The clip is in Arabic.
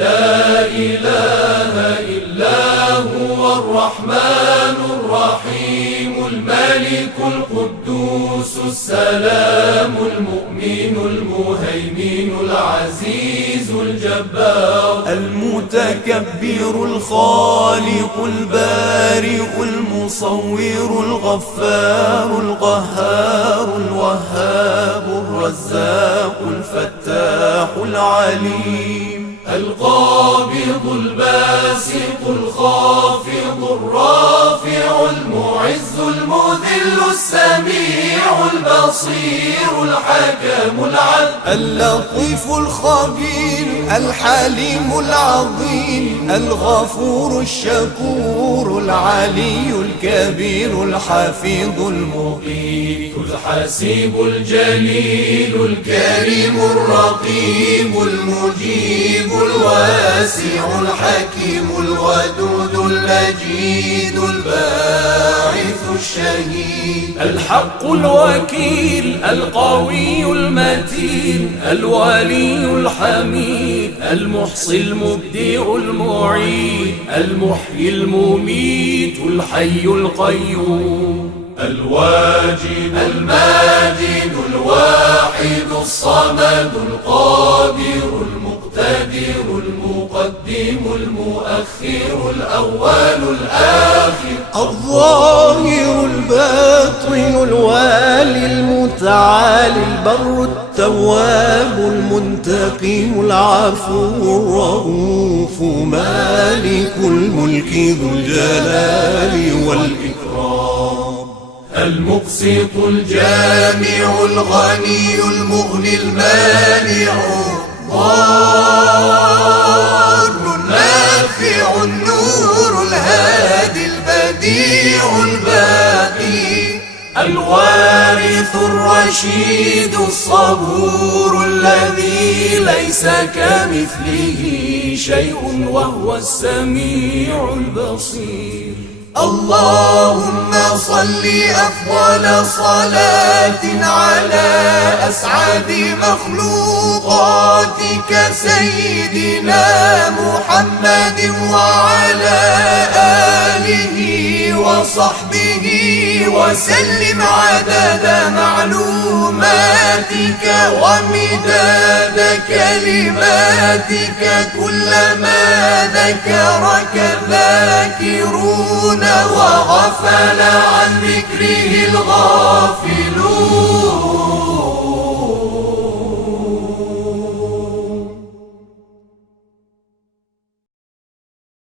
لا إله إلا هو الرحمن الرحيم الملك القدوس السلام المؤمن المهيمن العزيز الجبار المتكبر الخالق البارئ المصور الغفار القهار الوهاب الرزاق الفتاح العليم القابض الباسط الخافض الرافع المعز المذل السميع البصير الحكم العدل اللطيف الخبير الحليم العظيم الغفور الشكور العلي الكبير الحفيظ المقيت الحسيب الجليل الكريم الرقيب المجيب الواسع الحكيم الودود المجيد الباعث الشهيد الحق الوكيل القوي المتين الولي الحميد المحصي المبدئ المعيد المحيي المميت الحي القيوم الواجد الماجد الواحد الصمد القادر المقتدر المقدم المؤخر الأول الآخر الظاهر الباطن الوالي المتعالي البر التواب المنتقم العفو الرؤوف مالك الملك ذو الجلال والإكرام المقسط الجامع الغني المغني المانع ضار النافع النور الهادي البديع الباقي الوارث الرشيد الصبور الذي ليس كمثله شيء وهو السميع البصير اللهم صل أفضل صلاة على أسعد مخلوقاتك سيدنا محمد وعلى آله وصحبه وسلم عدد معلوماتك ومداد كلماتك كلما ذكرك الذاكرون وغفل عن ذكره الغافلون